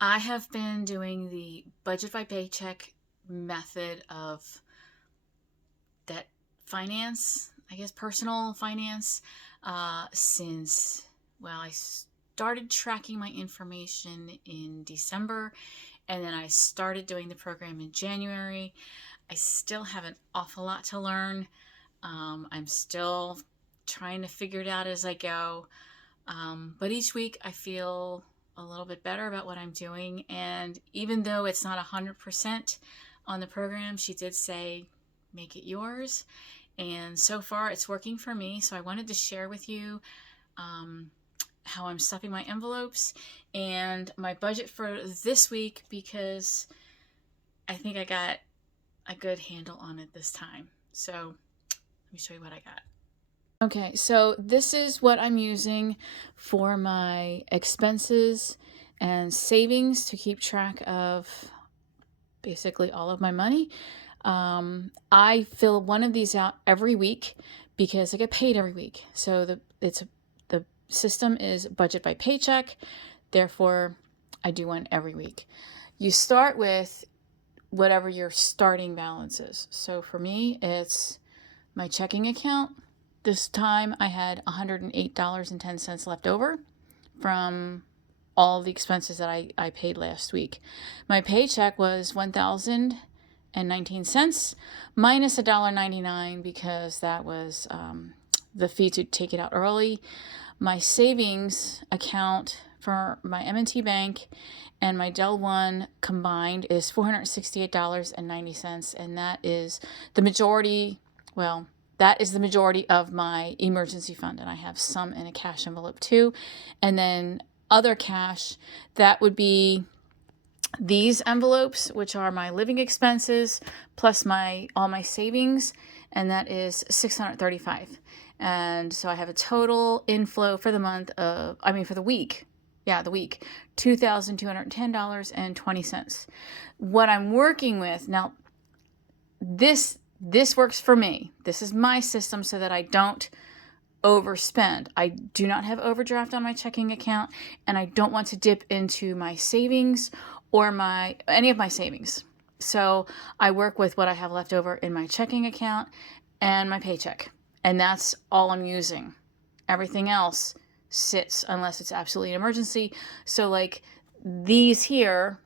I have been doing the budget by paycheck method of that finance, I guess personal finance, since, well, I started tracking my information in December, and then I started doing the program in January. I still have an awful lot to learn. I'm still trying to figure it out as I go. But each week I feel a little bit better about what I'm doing. And even though it's not 100% on the program, she did say, make it yours. And so far it's working for me. So I wanted to share with you um, how I'm stuffing my envelopes and my budget for this week, because I think I got a good handle on it this time. So let me show you what I got. Okay, so this is what I'm using for my expenses and savings to keep track of basically all of my money. I fill one of these out every week because I get paid every week. So the system is budget by paycheck. Therefore, I do one every week. You start with whatever your starting balance is. So for me, it's my checking account. This time I had $108.10 left over from all the expenses that I paid last week. My paycheck was $1,019 minus $1.99 because that was the fee to take it out early. My savings account for my M&T Bank and my Dell One combined is $468.90, and that is the majority, well, that is the majority of my emergency fund, and I have some in a cash envelope too. And then other cash, that would be these envelopes, which are my living expenses plus all my savings, and that is $635. And so I have a total inflow for the for the week. Yeah, the week, $2,210.20. What I'm working with now, this works for me. This is my system so that I don't overspend. I do not have overdraft on my checking account, and I don't want to dip into my savings or any of my savings. So I work with what I have left over in my checking account and my paycheck, and that's all I'm using. Everything else sits unless it's absolutely an emergency. So like these here,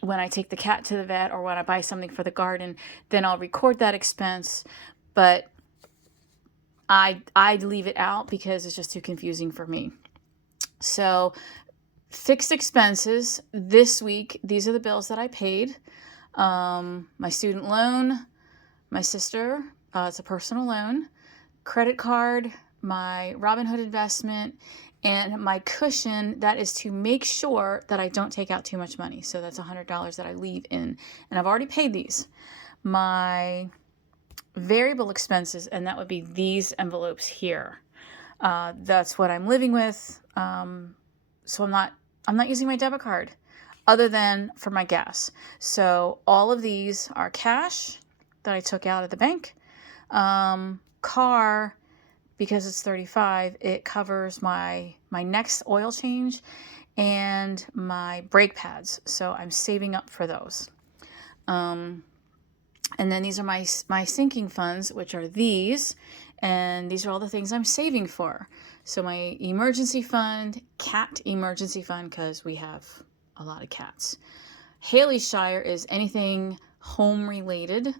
when I take the cat to the vet or when I buy something for the garden, then I'll record that expense, but I'd leave it out because it's just too confusing for me. So fixed expenses this week, these are the bills that I paid. My student loan, my sister, it's a personal loan, credit card, my Robinhood investment, and my cushion, that is to make sure that I don't take out too much money. So that's $100 that I leave in, and I've already paid these. My variable expenses, and that would be these envelopes here. That's what I'm living with. So I'm not using my debit card other than for my gas. So all of these are cash that I took out of the bank. Car, because it's $35, it covers my next oil change and my brake pads. So I'm saving up for those. And then these are my sinking funds, which are these, and these are all the things I'm saving for. So my emergency fund, cat emergency fund, because we have a lot of cats. Haley's Shire is anything home related.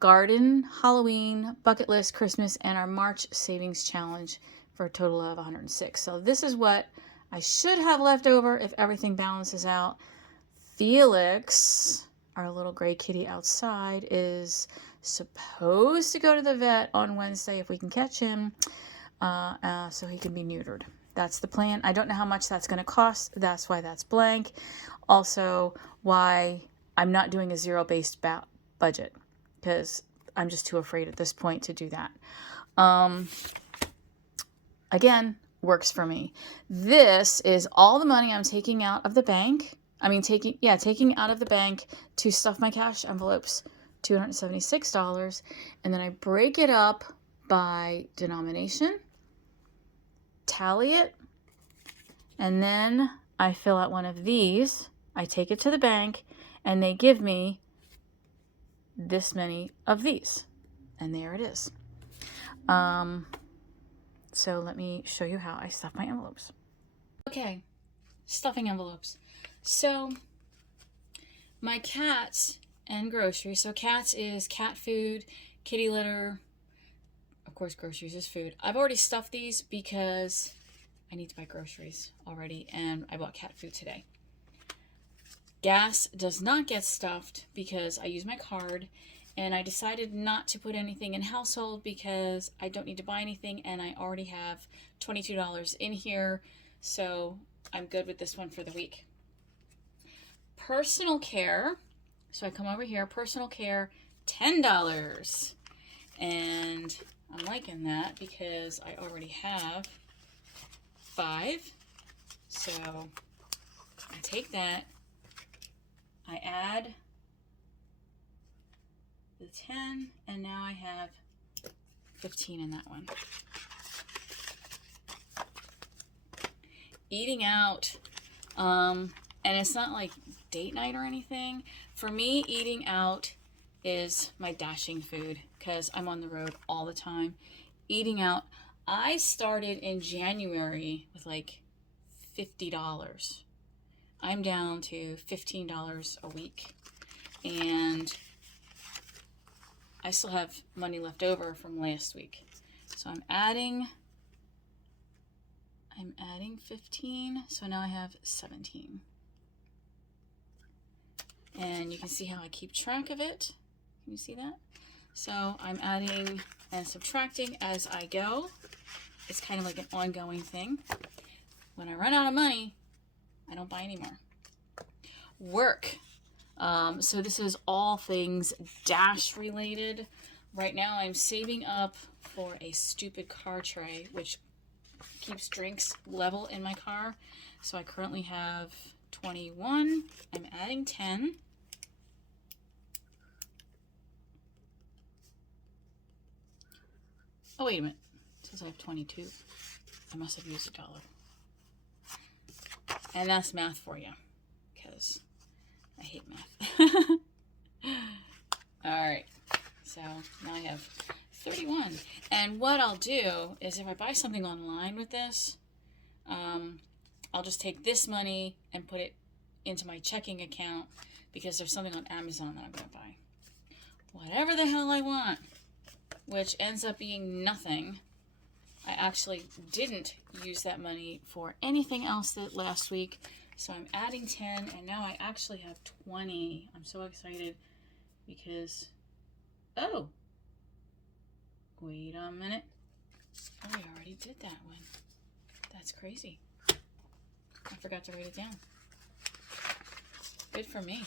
Garden, Halloween, bucket list, Christmas, and our March savings challenge for a total of 106. So this is what I should have left over if everything balances out. Felix, our little gray kitty outside, is supposed to go to the vet on Wednesday if we can catch him, so he can be neutered. That's the plan. I don't know how much that's going to cost. That's why that's blank. Also, why I'm not doing a zero-based budget, because I'm just too afraid at this point to do that. Again, works for me. This is all the money I'm taking out of the bank. Taking out of the bank to stuff my cash envelopes, $276. And then I break it up by denomination, tally it, and then I fill out one of these. I take it to the bank, and they give me this many of these. And there it is. So let me show you how I stuff my envelopes. Okay, stuffing envelopes. So my cats and groceries. So cats is cat food, kitty litter. Of course, groceries is food. I've already stuffed these because I need to buy groceries already, and I bought cat food today. Gas does not get stuffed because I use my card, and I decided not to put anything in household because I don't need to buy anything, and I already have $22 in here, so I'm good with this one for the week. Personal care. So I come over here, personal care, $10. And I'm liking that because I already have 5. So I take that, I add the 10, and now I have 15 in that one. Eating out, and it's not like date night or anything. For me, eating out is my dashing food because I'm on the road all the time. Eating out, I started in January with like $50. I'm down to $15 a week, and I still have money left over from last week. So I'm adding 15, so now I have 17. And you can see how I keep track of it. Can you see that? So I'm adding and subtracting as I go. It's kind of like an ongoing thing. When I run out of money, I don't buy anymore. Work. So this is all things Dash related. Right now I'm saving up for a stupid car tray, which keeps drinks level in my car. So I currently have 21. I'm adding 10. Oh, wait a minute. It says I have 22. I must have used $1. And that's math for you, because I hate math. Alright, so now I have 31. And what I'll do is if I buy something online with this, I'll just take this money and put it into my checking account because there's something on Amazon that I'm going to buy. Whatever the hell I want, which ends up being nothing. I actually didn't use that money for anything else that last week. So I'm adding 10, and now I actually have 20. I'm so excited because, oh, wait a minute. Oh, I already did that one. That's crazy. I forgot to write it down. Good for me.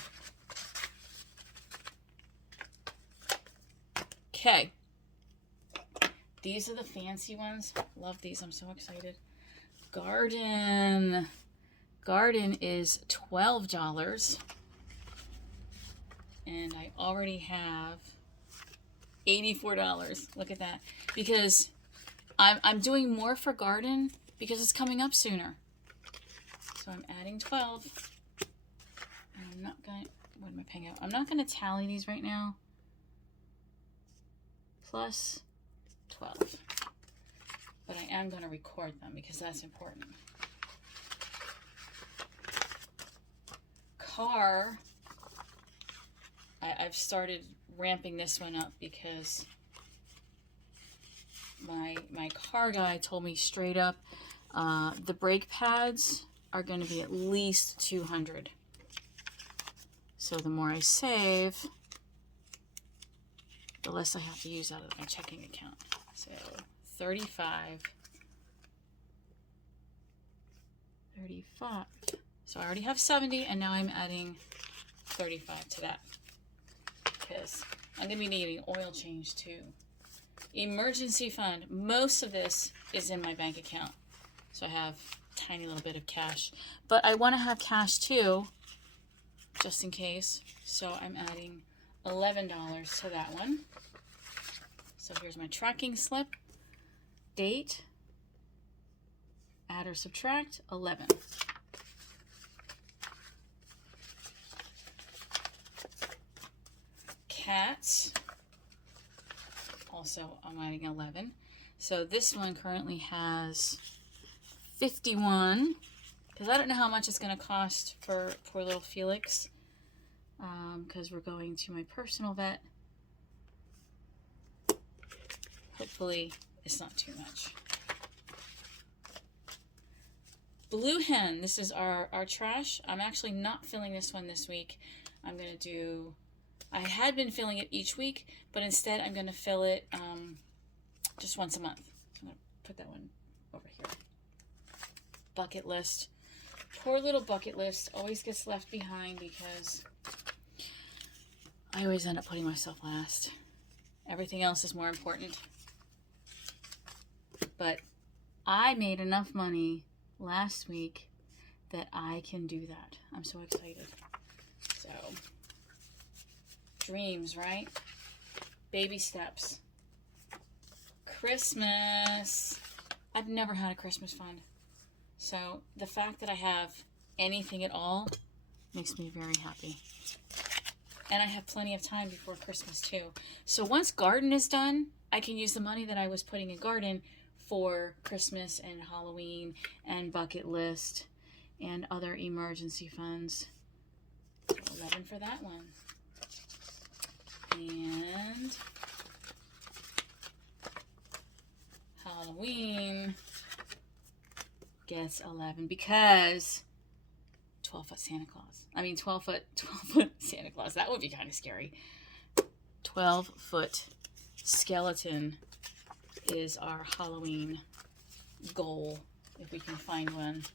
Okay. These are the fancy ones. Love these. I'm so excited. Garden. Garden is $12. And I already have $84. Look at that. Because I'm doing more for garden because it's coming up sooner. So I'm adding 12. And I'm not going to, what am I paying out? I'm not going to tally these right now. Plus 12. But I am going to record them because that's important. Car, I've started ramping this one up because my car guy told me straight up the brake pads are going to be at least $200. So the more I save, the less I have to use out of my checking account. So 35. So I already have 70, and now I'm adding 35 to that because I'm going to be needing oil change too. Emergency fund. Most of this is in my bank account. So I have a tiny little bit of cash. But I want to have cash too, just in case. So I'm adding $11 to that one. So here's my tracking slip. Date. Add or subtract, 11. cats. Also, I'm adding 11. So this one currently has 51. Because I don't know how much it's going to cost for poor little Felix. Because we're going to my personal vet. Hopefully it's not too much. Blue hen, this is our trash. I'm actually not filling this one this week. I'm going to do, I had been filling it each week, but instead I'm going to fill it just once a month. I'm going to put that one over here. Bucket list. Poor little bucket list always gets left behind because I always end up putting myself last. Everything else is more important. But I made enough money last week that I can do that. I'm so excited. So, dreams, right? Baby steps. Christmas. I've never had a Christmas fund. So, the fact that I have anything at all makes me very happy. And I have plenty of time before Christmas too. So once garden is done, I can use the money that I was putting in garden for Christmas and Halloween and bucket list and other emergency funds. 11 for that one. And Halloween gets 11 because 12-foot Santa Claus. I mean 12-foot Santa Claus. That would be kind of scary. 12-foot skeleton is our Halloween goal, if we can find one.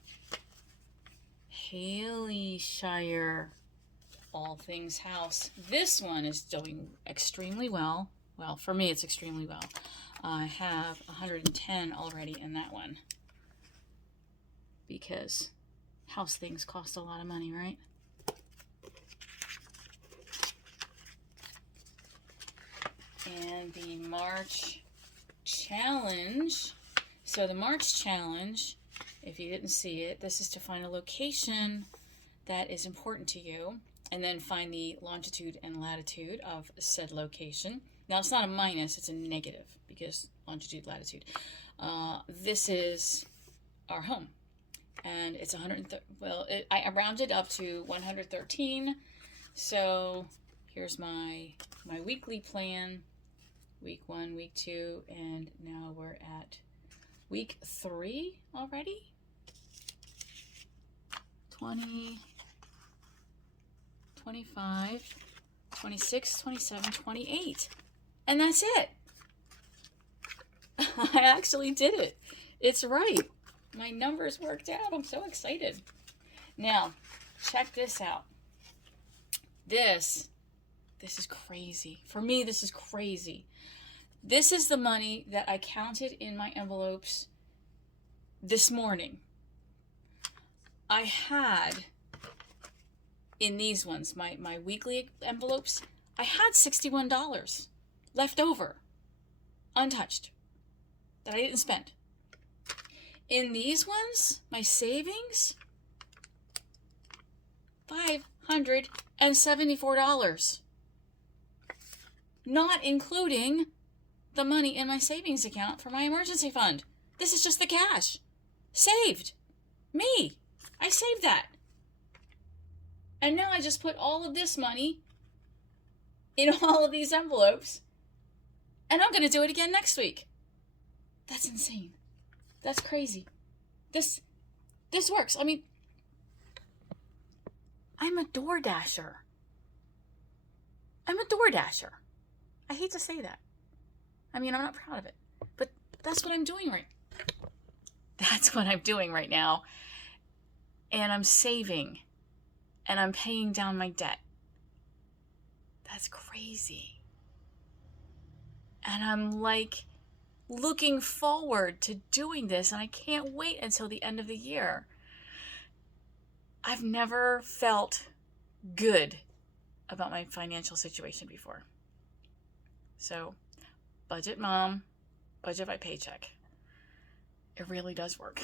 Haley Shire, all things house. This one is doing extremely well. Well, for me, it's extremely well. I have 110 already in that one because house things cost a lot of money, right? And the March challenge. So the March challenge, if you didn't see it, this is to find a location that is important to you and then find the longitude and latitude of said location. Now it's not a minus, it's a negative because longitude, latitude. This is our home. And it's 130, well, I rounded up to 113. So here's my weekly plan. Week 1, week 2, and now we're at week 3 already. 20, 25, 26, 27, 28. And that's it. I actually did it. It's right. My numbers worked out. I'm so excited. Now, check this out. This is crazy. For me, this is crazy. This is the money that I counted in my envelopes this morning. I had, in these ones, my weekly envelopes, I had $61 left over, untouched, that I didn't spend. In these ones, my savings, $574. Not including the money in my savings account for my emergency fund. This is just the cash. Saved. Me. I saved that. And now I just put all of this money in all of these envelopes. And I'm going to do it again next week. That's insane. That's crazy. This works. I mean, I'm a DoorDasher. I'm a DoorDasher. I hate to say that. I mean, I'm not proud of it. But that's what I'm doing right. That's what I'm doing right now. And I'm saving. And I'm paying down my debt. That's crazy. And I'm like looking forward to doing this, and I can't wait until the end of the year. I've never felt good about my financial situation before. So, Budget Mom, Budget by Paycheck. It really does work.